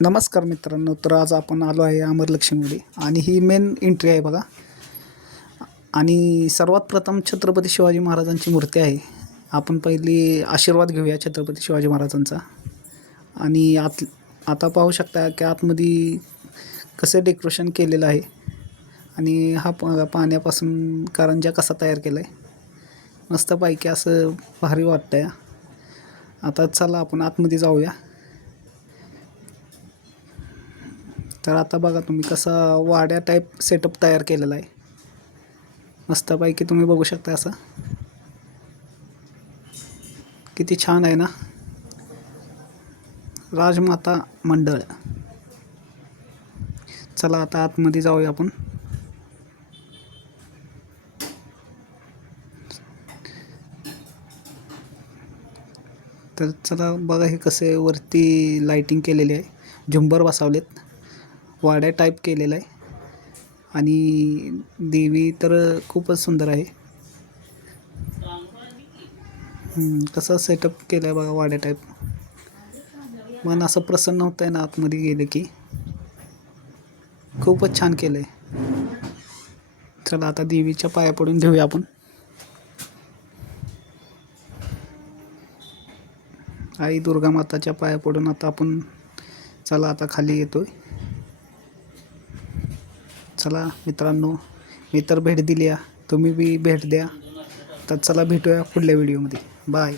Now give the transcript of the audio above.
नमस्कार मित्रांनो. तर आज आपण आलो आहे अमरलक्ष्मीमध्ये आणि ही मेन एंट्री आहे बघा. आणि सर्वात प्रथम छत्रपती शिवाजी महाराजांची मूर्ती आहे. आपण पहिली आशीर्वाद घेऊया छत्रपती शिवाजी महाराजांचा. आणि आता पाहू शकता की आतमध्ये कसं डेकोरेशन केलेलं आहे आणि हा पाण्यापासून कारंजा कसा तयार केला आहे. मस्तपैकी असं भारी वाटतंय. आता चला आपण आतमध्ये जाऊया. तर आता बघा तुम्ही कसा वाड्या टाईप सेटअप तयार केलेला आहे. मस्तपैकी तुम्ही बघू शकता असं किती छान आहे ना. राजमाता मंडळ. चला आता आतमध्ये जाऊया आपण. तर चला बघा हे कसे वरती लाइटिंग केलेली आहे. झुंबर बसवलेत. वाड्या टाईप केलेला आहे आणि देवी तर खूपच सुंदर आहे. कसं सेटअप केलं आहे बघा वाड्या टाईप. मन असं प्रसन्न होतं आहे ना आतमध्ये गेलं की. खूपच छान केलं आहे. चला आता देवीच्या पाया पडून घेऊया आपण. आई दुर्गा माताच्या पाया पडून आता आपण चला आता खाली येतोय. चला मित्रांनो, मी तर भेट दिली आहे, तुम्ही बी भेट द्या. तर चला भेटूया पुढल्या व्हिडिओमध्ये. बाय.